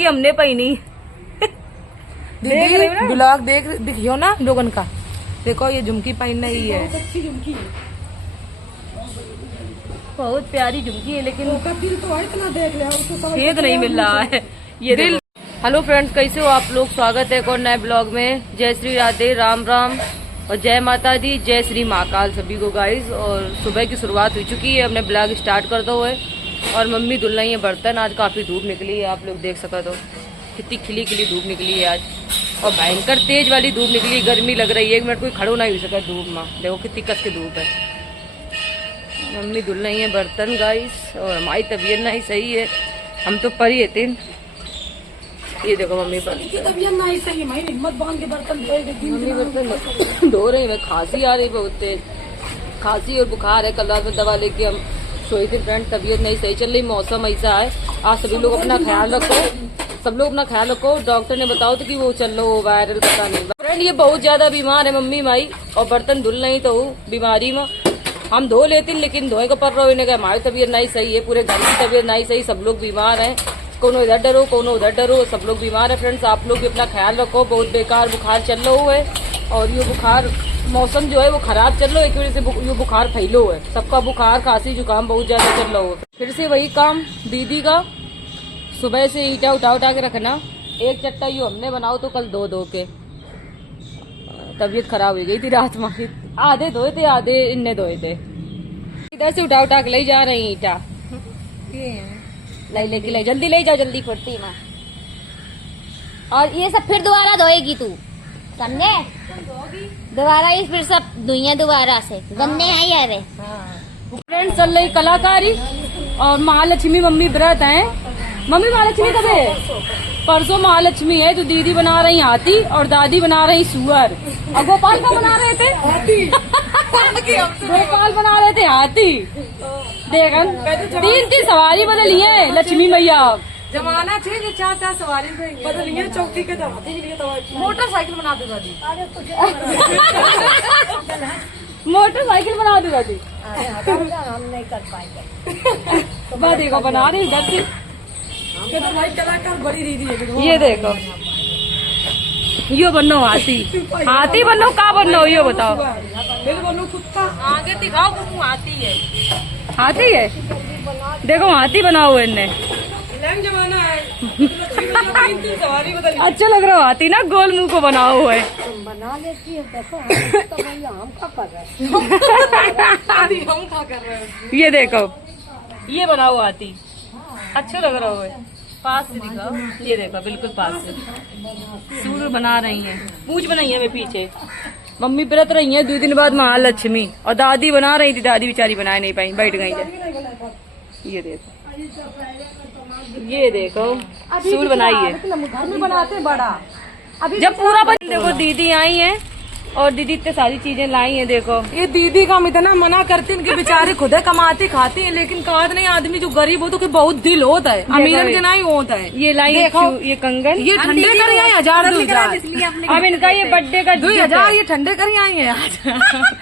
झुमकी हमने पहनी। दीदी ब्लॉग दिखियो ना लोगन का, देखो ये झुमकी पहनना ही है। अच्छी झुमकी है, बहुत प्यारी झुमकी है, लेकिन दिल तो है इतना देख ले उसको छेद नहीं मिल रहा है ये दिल। हेलो फ्रेंड्स, कैसे हो आप लोग? स्वागत है एक और नए ब्लॉग में। जय श्री राधे, राम राम और जय माता दी, जय श्री महाकाल सभी को गाइस। और सुबह की शुरुआत हो चुकी है अपने ब्लॉग स्टार्ट करते हुए, और मम्मी धुल रही है बर्तन। आज काफी धूप निकली है, आप लोग देख सका तो कितनी खिली खिली धूप निकली है आज, और भयंकर तेज वाली धूप निकली है। गर्मी लग रही है, एक मिनट कोई खड़ो नहीं हो सका धूप में। देखो कितनी कस की धूप है। मम्मी धुल रही है बर्तन गाइस, और हमारी तबीयत नहीं सही है, हम तो परी है तीन। ये देखो मम्मी पर तबीयत नहीं सही, मैं हिम्मत बांध के बर्तन धोएगी। मम्मी बर्तन धो रही है। खांसी आ रही बहुत तेज, खांसी और बुखार है। कल रात में दवा लेके हम सोई थी फ्रेंड, तबीयत नहीं सही चल रही। मौसम ऐसा है, आज सभी लोग अपना ख्याल रखो, सब लोग अपना ख्याल रखो। डॉक्टर ने बताओ तो कि वो चल लो वायरल पता नहीं। फ्रेंड ये बहुत ज्यादा बीमार है मम्मी माई, और बर्तन धुल नहीं तो बीमारी में हम धो लेती, लेकिन धोए को पर रहो। इन्हें कहा हमारी तबीयत नहीं सही है, पूरे घर की तबीयत नहीं सही, सब लोग बीमार हैं। कोनो इधर डरो, कोनो उधर डरो, सब लोग बीमार है। फ्रेंड्स आप लोग भी अपना ख्याल रखो, बहुत बेकार बुखार चल रहा है। और ये बुखार मौसम जो है वो खराब चल रहा है, एक वजह से ये बुखार फैलो है। सबका बुखार खांसी जुकाम बहुत ज्यादा चल रहा है। फिर से वही काम दीदी का, सुबह से ईटा उठा के रखना। एक चट्टा यू हमने बनाओ तो कल दो के तबीयत खराब हो गई थी रात में। आधे धोए थे, आधे इनने धोए थे। इधर से उठा के ले जा रही ईटा, लेके ले जल्दी ले जाओ, जल्दी फटती ना। और ये सब फिर दोबारा धोएगी तू, समझे? दोबारा ये फिर सब धुइया दोबारा से, गन्ने हैं यार। फ्रेंड्स चल रही कलाकारी, और महालक्ष्मी मम्मी व्रत है। मम्मी महालक्ष्मी कब है? परसों महालक्ष्मी है, तो दीदी बना रही हाथी और दादी बना रही सुअर, और गोपाल का बना रहे थे हाथी। गोपाल बना रहे थे हाथी। देखन तीन सवारी बदली है लक्ष्मी मैया। जमाना चाहिए चार सवारी बदली है, चौकी के मोटरसाइकिल बना दे दादी। मोटरसाइकिल बना दे दादी। हम नहीं कर पाएंगे। देखो बना रही इधर से। कलाकार बड़ी दीदी है। ये देखो, यो बनो हाथी, हाथी बनो का बनो यो बताओ। फिर बोलो कुत्ता, आगे दिखाओ वो हाथी है। हाथी है, देखो हाथी बना हुआ इनने। जमाना है तीन सवारी बदली। अच्छा लग रहा हाथी ना, गोल मुंह को बना हुआ है। बना लेती है। देखो तो भैया हम क्या कर रहे हैं, हम क्या कर रहे हैं। ये देखो, ये बना हुआ हाथी अच्छा लग रहा है। पास से दिखाओ, ये देखो बिल्कुल पास से। सूर्य बना रही है, पूंछ बनाई है वे पीछे। मम्मी व्रत रही है 2 दिन बाद महालक्ष्मी, और दादी बना रही थी, दादी बेचारी बना नहीं पाई, बैठ गई। ये देखो, ये देखो सूर्य बनाई है। घर में बनाते बड़ा। जब पूरा बन, देखो दीदी आई है, और दीदी इतने सारी चीजें लाई हैं। देखो ये दीदी का हम इतना मना करते हैं कि बेचारे खुद कमाते खाते हैं, लेकिन काद नहीं आदमी जो गरीब हो तो बहुत दिल होता है, अमीरन के नहीं होता है। ये लाई है, ये कंगन, ये ठंडे कर आई 1000 अब इनका ये बर्थडे का 2000 ये ठंडे कर आई है आज।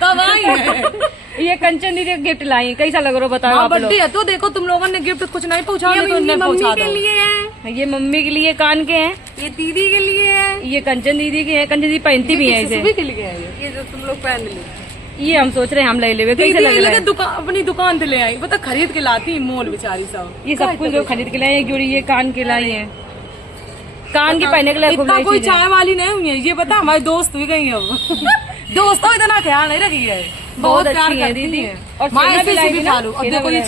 कब आई है? ये कंचन दीदी गिफ्ट लाई, कैसा लग रहा है बताओ आप लोग। बर्थडे है तो देखो तुम लोगों ने गिफ्ट कुछ नहीं पहुँचा, ये मम्मी के लिए है, ये मम्मी के लिए कान के हैं, ये दीदी के लिए है, ये कंचन दीदी के हैं। कंचन दीदी पहनती भी है इसे, के लिए है ये जो तुम लोग पहन ली। ये हम सोच रहे हैं हम ले लेवे, कैसे लग रहा है? अपनी दुकान से ले आई, पता खरीद के लाती मोल बेचारी सब। ये सब कुछ जो खरीद के लाए, एक जोड़ी ये कान के लाई है, कान के पहनने के लिए। इतना कोई चाय वाली नहीं हुई है, ये पता हमारी दोस्त हुई गई अब। दोस्तों इतना ख्याल नहीं रखी है, बहुत अच्छी है दीदी। और छेना भी लाई ना, देखो ये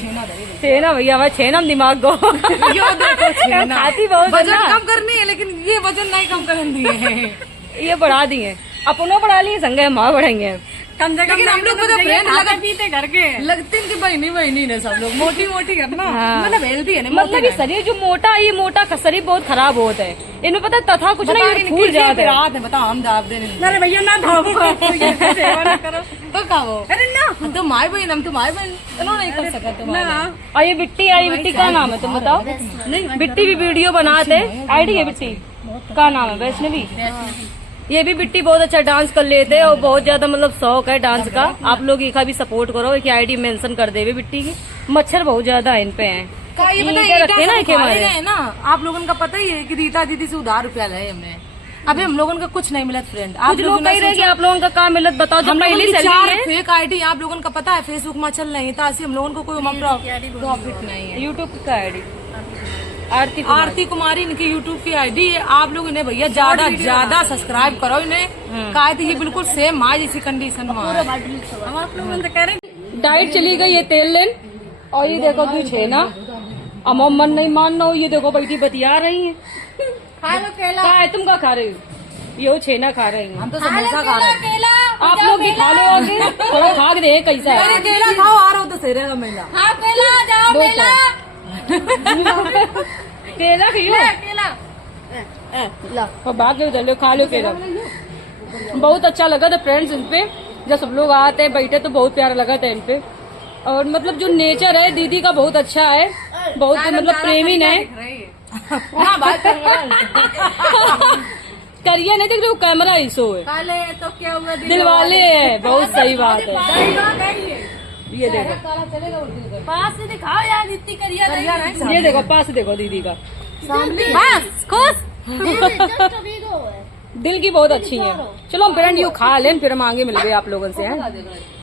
छेना भैया, हमारा छेना दिमाग को खाती बहुत है वजन ना। कम करनी है, लेकिन ये वजन नहीं कम करनी है। ये बढ़ा दिए, अपनों बढ़ा लिए, संगे हम बढ़ाएंगे कम से कम। हम लोग पीते करके लगते हैं कि बहनी ने सब लोग मोटी मोटी करना, मतलब हेल्दी है। मतलब ये शरीर जो मोटा, ये मोटा शरीर बहुत खराब होता है। इनमें पता तथा कुछ नहीं, फूल जाते हैं। बताओ हम दाब देने अरे भैया ना धो तो खाओ। अरे ना तो माई बहन, हम तो माई बहन नहीं कर सकते तुम्हारे। और ये बिट्टी आई, बिट्टी का नाम है तुम बताओ? नहीं, बिट्टी भी वीडियो बनाते, आईडी है बिट्टी का नाम है वैष्णवी। ये भी बिट्टी बहुत अच्छा डांस कर लेते हैं, और बहुत ज्यादा मतलब शौक है डांस का। आप लोग इनका भी सपोर्ट करो, एक आईडी मेंशन कर देवे बिट्टी की। मच्छर बहुत ज्यादा इन पे हैं। का ये पता ईंटें है रखते हैं ना ईंटा इनके सब हमारे। गए ना। आप लोगों का पता ही है कि रीता दीदी से उधार रुपया लाए हमने। अभी हम लोगों का कुछ नहीं मिला फ्रेंड। आप कुछ लोग कही रहे कि आप लोगों का काम मिलत बताओ, जब हम पहली लोगों की सैलरी 4 है फेक आईडी आप लोगों का पता है फेसबुक में चल रही है, ताकि हम लोगों को कोई प्रॉफिट नहीं है। यूट्यूब का आईडी आरती कुमारी इनकी यूट्यूब की आईडी है। आप लोग इन्हें भैया ज्यादा सब्सक्राइब करो इन्हें। कहा थी ये बिल्कुल सेम माँ जैसी कंडीशन में है। हम आप लोगों से कह रहे हैं डाइट चली गई है तेल लेन, और ये देखो तू छेना अमो मन नहीं मानना हो, ये देखो बैठी बतिया रही है। खा लो केला। क्या है तुम क्या खा रही हो? ये छेना खा रही हम हैं। तो समोसा खा रहे हैं। केला आप लोग भी खा लो आगे, थोड़ा खा के देख कैसा है। अरे केला खाओ आ रहा हो तो सही रहेगा मेला। हाँ केला जाओ दो केला। केला खियो ला और बाकी उधर लो खा लो केला। बहुत अच्छा लगा था फ्रेंड्स इन पे, जब सब लोग आते हैं बैठे तो बहुत प्यारा लगा था इन पे। और मतलब जो नेचर है दीदी का बहुत अच्छा है, बहुत मतलब प्रेमी है। हाँ, बात कर रहे हैं। करिए नहीं देख रहे हो, कैमरा इशो है, काले तो क्या हुआ दिल वाले है। बहुत सही बात है। ये देखो पास से दिखाओ यार इतनी करिया ये देखो पास देखो दीदी का बस खुश दिल की बहुत अच्छी है। चलो हम फ्रेंड यू खा लें, फिर हम आगे मिल गए आप लोगों से हैं।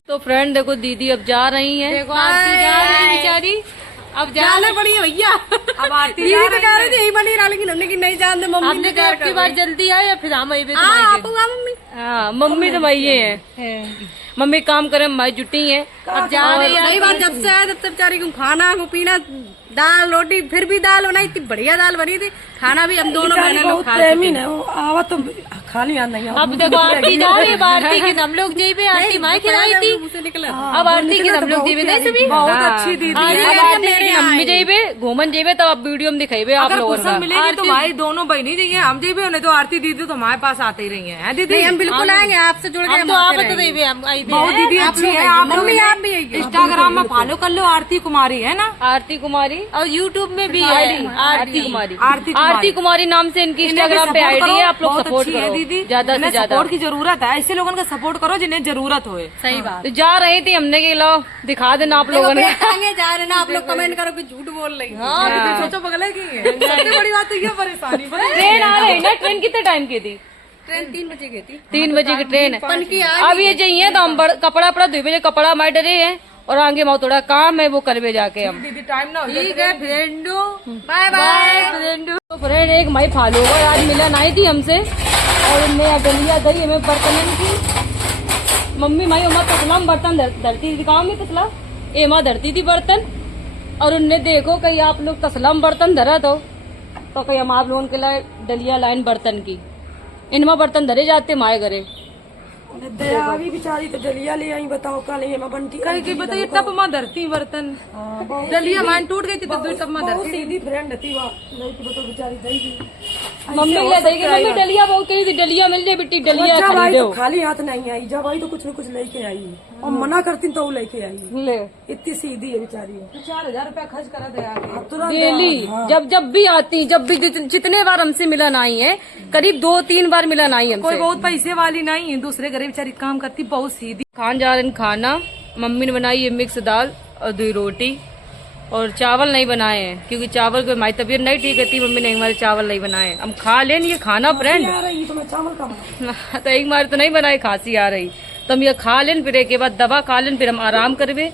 तो फ्रेंड देखो दीदी अब जा रही हैं। देखो आरती जा रही है बेचारी, अब जाना पड़ी है भैया। अब आरती जा रही है। यही बनी रहा लेकिन हमने की नहीं जानते मम्मी आपने कहा आपकी बार जल्दी आए या फिर हम आई मम्मी हाँ मम्मी तो वही है, मम्मी काम करे माई जुटी है। अब जा रही है। सही बात, जब से आए तब से बेचारी को खाना को पीना दाल रोटी, फिर भी दाल बनाई, इतनी बढ़िया दाल बनी थी। खाना भी हम दोनों बहने लोग खा चुके हैं। आवा तो खाली याद नहीं। अब देखो आरती जा रही है, आरती की हम लोग जेबे आरती माई खिलाई थी। मुझसे निकला अब आरती की हम लोग जेबे नहीं सुबी बहुत अच्छी दीदी है। अब आरती की हम भी जेबे घूमन जेबे, तब अब वीडियो में दिखेबे आप अगर लोगों कुछ मिलेगी तो भाई दोनों बहनी चाहिए, हम जी भी होने तो आरती दीदी तो हमारे पास आते ही रही है दीदी। हम बिल्कुल आएंगे आपसे जुड़ के। तो आप तो देबे हम आई भी बहुत दीदी अच्छी है। आप लोग मम्मी आप भी आइए। इंस्टाग्राम में फॉलो कर लो, आरती कुमारी है ना। आरती कुमारी, और यूट्यूब में भी है आरती कुमारी, आरती कुमारी। आरती कुमारी नाम से इनकी इंस्टाग्राम पे आईडी है। आप लोग सपोर्ट करो दीदी, ज्यादा से ज्यादा। सपोर्ट की जरूरत है, ऐसे लोगों का सपोर्ट करो जिन्हें जरूरत हो। सही बात। तो जा रही थी हमने के लो दिखा देना आप लोगों ने। आगे जा रहे ना आप लोग, कमेंट करो कि झूठ बोल रही है। हाँ दीदी सोचो बगले की है। सबसे बड़ी बात तो ये परेशानी ट्रेन आ रही ना, ट्रेन कितने टाइम की थी? ट्रेन 3 बजे गई थी। 3 बजे की ट्रेन है। पन की अब ये चाहिए तो हम कपड़ा अपना धोबे बजे कपड़ा हमारे डरे है, और आगे बहुत थोड़ा काम है वो करवे जाके हम। दीदी टाइम ना हो ठीक है फ्रेंडो, बाय बाय। तो फ्रेंड एक माई फॉलोवर आज मिलन आई थी हमसे, और मैं डलिया गई हमें बर्तन की। मम्मी माई उमा तसला में बर्तन धरती दिखाओ में तसला एमा धरती थी बर्तन, और उनने देखो कहीं आप लोग तसला में बर्तन धरा तो कहीं हम आप लोगों के लिए डलिया लाइन बर्तन की, इनमें बर्तन धरे जाते माए घरे। दयावी बेचारी तो डलिया ले आई, बताओ कल ये मैं बनती कहीं की बताइए तब माँ धरती बर्तन। डलिया मान टूट गई थी तब तब माँ धरती। सीधी फ्रेंड थी वहाँ, नहीं तो बताओ बेचारी दही दी। मम्मी ले देगी, मम्मी डलिया बहुत कही थी, डलिया मिल जाए बेटी डलिया खरीदो। खाली हाथ नहीं आई, जब आई तो कुछ न कुछ लेके आई, और मना करती तो वो लेके आई। ले इतनी सीधी है बेचारी। 4,000 रुपया खर्च करा दे डेली जब भी आती, जब भी जितने बार हमसे मिलन आई है, करीब 2-3 बार मिलन आई हमसे। कोई बहुत पैसे वाली नहीं है, दूसरे घरे बेचारी काम करती, बहुत सीधी। खान जा रहे हैं खाना, मम्मी ने बनाई है मिक्स दाल और 2 रोटी, और चावल नहीं बनाए हैं क्योंकि चावल को हमारी तबीयत नहीं ठीक रहती, मम्मी ने हमारे चावल नहीं बनाए। हम खा लें ये खाना फ्रेंड। तो एक बार तो नहीं बनाए, खांसी आ रही तो हम ये खा लें, फिर एक बाद दवा खा लें, फिर हम आराम करवे।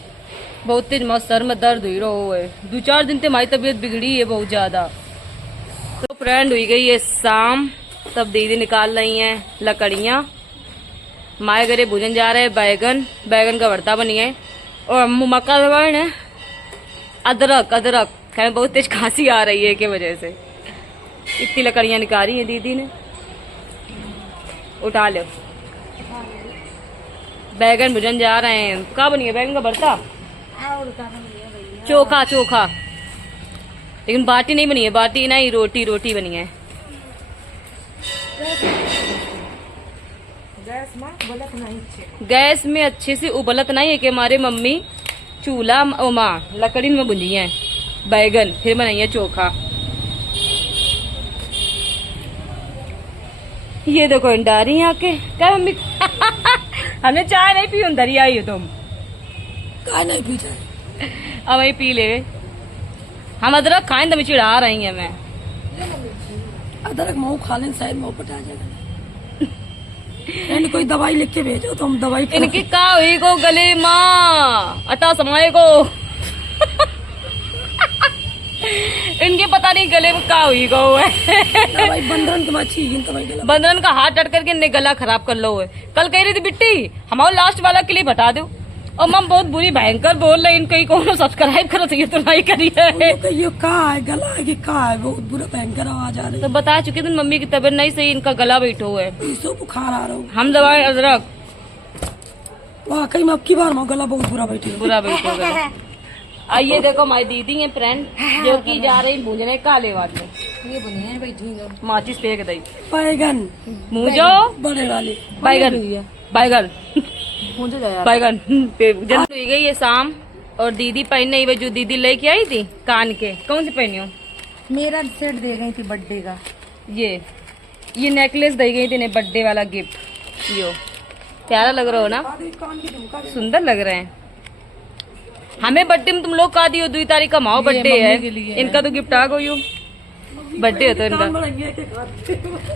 बहुत तेज मौत सर में दर्द हुई रहो है, 2-4 दिन से हमारी तबीयत बिगड़ी है बहुत ज्यादा। तो फ्रेंड हुई गई है शाम, तब दीदी निकाल रही हैं लकड़ियाँ। माए घरे भोजन जा रहे हैं बैगन का भरता बनी है, और मक्का है अदरक खाने बहुत तेज खांसी आ रही है के वजह से। इतनी लकड़ियां निकाली है दीदी ने, उठा लो। बैगन भुजन जा रहे हैं। क्या बनी है बैगन का भरता? चोखा, लेकिन बाटी नहीं बनी है, बाटी नहीं रोटी बनी है। गैस में अच्छे से उबलत नहीं है कि हमारे मम्मी चूल्हा लकड़ी में भुंजी है बैगन, फिर बनाई है चोखा। ये देखो इंडारी यहाँ के क्या मम्मी हमने चाय नहीं पी, अंदर आई हो तुम? काय नहीं पी चाय, अब वही पी ले। हम अदरक खाएं तो चिढ़ा रही है मैं। अदरक मऊ खा लें शायद मऊ पटा जाएगा। कोई दवाई लिख के भेजो तो हम दवाई इनकी का हुई को गले माँ अता समय को इनके पता नहीं गले में का हुई गो है। दवाई बंदरन तुम्हारी दवाई गला बंदरन का हाथ डट करके इनने गला खराब कर लो है। कल कह रही थी बिट्टी हमारा लास्ट वाला क्लिप हटा दो और मम बहुत बुरी भयंकर बोल रही इनका कौन सब्सक्राइब करो तो ये तो नहीं करी है। ये का है गला है कि का है बहुत बुरा भयंकर आवाज आ रही तो बता चुके थे मम्मी की तबीयत नहीं सही इनका गला बैठो है। है बुखार आ रहा हूँ हम दवाई अदरक वाकई में अब की बार में गला बहुत बुरा बैठे बुरा बैठो गला। आइए देखो हमारी दीदी है फ्रेंड जो की जा रही भूजने काले वाले ये बनिए बैठी माचिस फेंक दई बैगन मुझो बड़े वाले बैगन बैगन मुझे जाया बैगन जल्दी हुई गई है शाम और दीदी पहने ही जो दीदी लेके आई थी कान के कौन सी पहनी हो? मेरा सेट दे गई थी बर्थडे का। ये नेकलेस दे गई थी इन्हें बर्थडे वाला गिफ्ट। यो प्यारा लग रहा हो ना सुंदर लग रहे हैं। हमें बर्थडे में तुम लोग का दियो 2 तारीख का माओ बर्थडे है इनका तो गिफ्ट आ गई बर्थडे है तो इनका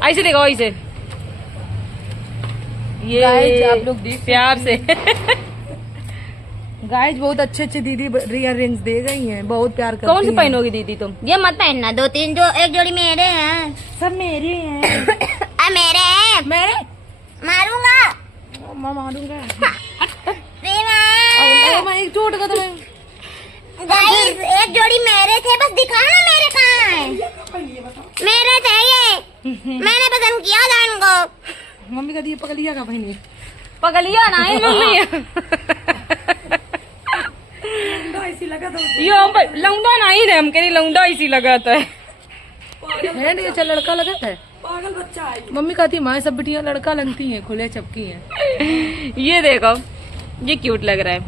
ऐसे दिखाओ ऐसे ये आप लोग प्यार से गाइस बहुत अच्छे अच्छे दीदी रियल रिंग्स दे गई हैं बहुत प्यार करती कौन सी पहनोगी दीदी तुम? ये मत पहनना 2-3 जो एक जोड़ी मेरे हैं सब मेरे हैं। मेरे हैं मेरे मारूंगा मैं मारूंगा प्रेमा। मैं एक चोट का तो मैं गाइस एक जोड़ी मेरे थे बस दिखाओ ना मेरे कहाँ है। मेरे थे ये मैंने पसंद किया था इनको। मम्मी का दिए पकलिया का बहनी पगलिया ना है मम्मी ऐसी लगा था यो लौंडा नहीं रे हम कह लौंडा इसी लगा था हैंड ये चल लड़का लगा था पागल बच्चा है मम्मी कहती माँ सब बिटियां लड़का लगती हैं खुले चपकी हैं। ये देखो ये क्यूट लग रहा है।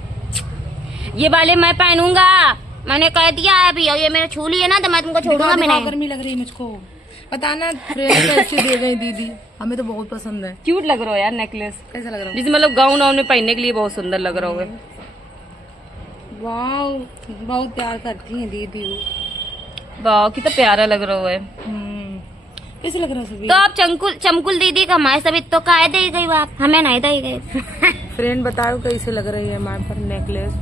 ये वाले मैं पहनूंगा मैंने कह दिया अभी और ये मेरे छू लिए ना तो मैं तुमको छोड़ूंगा मैं नहीं। गर्मी लग रही है मुझको बताना फ्रेंड कैसे दे गई दीदी हमें तो बहुत पसंद है। क्यूट लग रहा हो यार नेकलेस कैसा लग रहा जिसमें मतलब गाउन वाउन में पहनने के लिए बहुत सुंदर लग रहा होगा। है? वाह बहुत प्यार करती हैं दीदी वाह कितना प्यारा लग रहा है। कैसे लग रहा है सभी? तो आप चमकुल दीदी का हमारे सभी तो काय दे गई वो आप हमें नहीं दे गई। फ्रेंड बताओ कैसे लग रही है हमारे पर नेकलेस।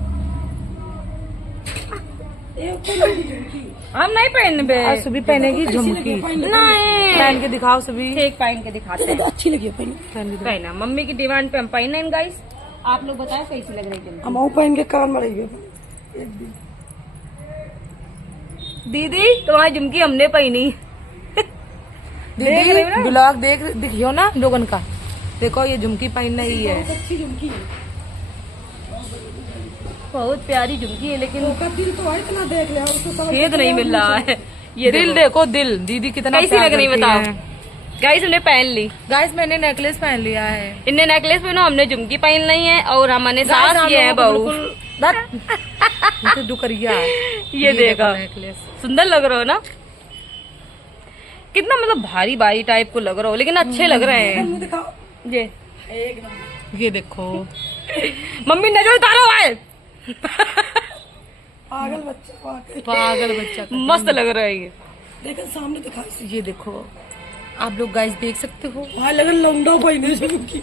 हम नहीं पहन बे आज सभी पहनेगी झुमकी नहीं पहन के दिखाओ सभी एक पहन के दिखाते हैं। अच्छी लगी पहन पहन के पहना मम्मी की डिमांड पे हम पहने गाइस। आप लोग बताओ कैसी लग रही है हम वो पहन के कान मरेंगे दीदी तुम्हारी झुमकी हमने पहनी। दीदी ब्लॉग दिखियो ना लोगन का देखो ये झुमकी पहनना ही है। अच्छी झुमकी है बहुत प्यारी झुमकी है लेकिन उसका दिल तो है इतना देख लिया उसको समझ छेद नहीं मिल रहा है। ये दिल देखो दिल दीदी कितना कैसी लग रही बताओ गाइस हमने पहन ली। गाइस मैंने नेकलेस पहन लिया है। इनने नेकलेस पहनो हमने झुमकी पहन ली है और हमने सास ये है बहू। तो दुकरिया ये देखो नेकलेस सुंदर लग रहा हो ना कितना मतलब भारी भारी टाइप को लग रहा हो लेकिन अच्छे लग रहे हैं। दिखाओ ये एक नंबर ये देखो मम्मी नजर उतारो है पागल बच्चा वाकई पागल बच्चा मस्त लग रहा है ये। देखो सामने दिखा ये देखो आप लोग गाइस देख सकते हो वहाँ लगा लौंडा पहने झुमकी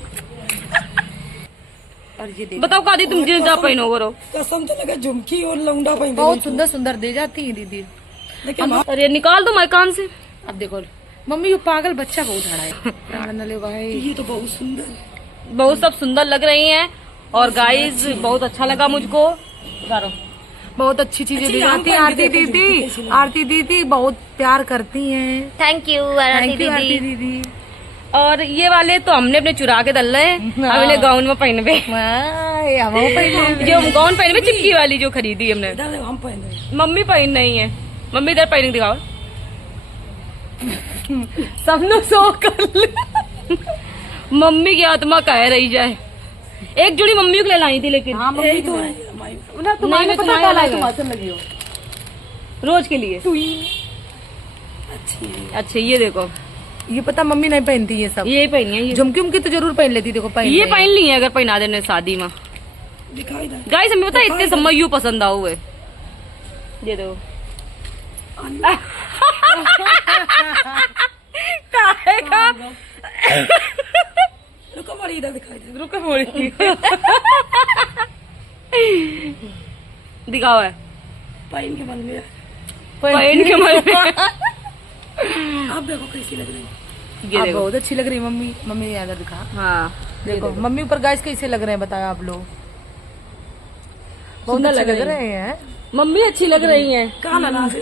और ये देखो बताओ कादी तुम जींस टॉप पहनो करो कसम तो लगा झुमकी और लौंडा पहने बहुत सुंदर सुंदर दे जाती है दीदी। लेकिन अरे निकाल दो मैं कान से। अब देखो मम्मी ये पागल बच्चा बहुत हड़ा है प्राण न ले भाई। ये तो बहुत सुंदर है बहुत सब सुंदर लग रही हैं और गाइस बहुत अच्छा लगा मुझको। बहुत अच्छी चीजें दी जाती है। आरती दीदी बहुत प्यार करती हैं। थैंक यू थैंक यू आरती दीदी। और ये वाले तो हमने अपने चुरा के दल रहे हैं अगले गाउन में पहनवे जो गाउन पहनवे चिपकी वाली जो खरीदी हमने इधर हम पहने मम्मी पहन नहीं है। मम्मी इधर पहन के दिखाओ सबने सो कर मम्मी की आत्मा कह रही जाए। एक जोड़ी मम्मी को ले लाई थी लेकिन यही तो है हमारी तुम्हारे पता क्या लगी हो रोज के लिए अच्छी है अच्छा ये देखो ये पता मम्मी नहीं पहनती है सब। ये पहनी है ये झुमकी उमकी तो जरूर पहन लेती देखो पहन ये पहन ली है अगर पहना देने शादी में। दिखाई दे गाइस हमें पता है इतने समय यू पसंद आओ हुए ये देखो काहेगा रुको मोड़ी इधर दिखाई दे। रुको मोड़ी दिखाओ है पाइन के मन में पैन के मन में आप देखो कैसी लग रही है। ये आप देखो। बहुत अच्छी लग रही है मम्मी। मम्मी ने आधा दिखा, हाँ देखो मम्मी ऊपर गाइस कैसे लग रहे हैं बताओ आप लोग। बहुत सुंदर अच्छे लग लग रही रहे हैं। मम्मी अच्छी लग रही हैं। कहाँ लगा से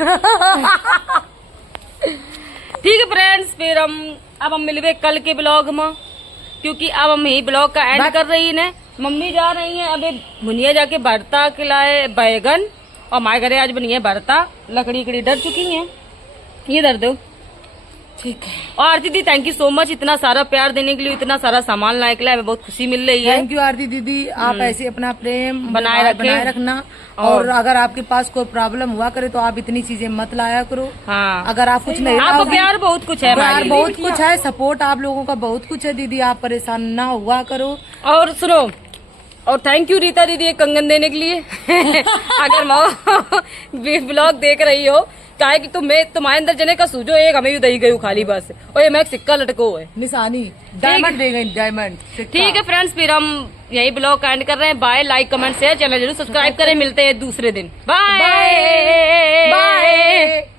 ठीक है फ्रेंड्स, फिर अब हम मिलवे कल के ब्लॉग में, क्योंकि अब हम यही ब्लॉग का एंड कर रही है। मम्मी जा रही हैं अबे भुनिया जाके भरता खिलाए बैगन, और हमारे घरे आज बनी है भरता। लकड़ी डर चुकी हैं, ये दर दो। ठीक है, और आरती दी थैंक यू सो मच इतना सारा प्यार देने के लिए, इतना सारा सामान लाने के लिए, हमें बहुत खुशी मिल रही है। थैंक यू आरती दीदी। आप ऐसे अपना प्रेम बनाए रखना। और अगर आपके पास कोई प्रॉब्लम हुआ करे तो आप इतनी चीजें मत लाया करो। हाँ, अगर आप कुछ नहीं आपको लाओगे, प्यार बहुत कुछ है प्यार हमारे लिए। बहुत कुछ है, सपोर्ट आप लोगों का बहुत कुछ है दीदी। आप परेशान ना हुआ करो। और सुनो, और थैंक यू रीता दीदी एक कंगन देने के लिए अगर मैं ब्लॉग देख रही हो, काहे कि तुम्हारे अंदर जने का सूझो एक हमें भी दही गई खाली बस, और ये मैं सिक्का लटको है निशानी डायमंड दे गई, डायमंड। ठीक है फ्रेंड्स, फिर हम यही ब्लॉग का एंड कर रहे हैं। Bye, like comment share, channel जरूर सब्सक्राइब करें। मिलते हैं दूसरे दिन। Bye bye.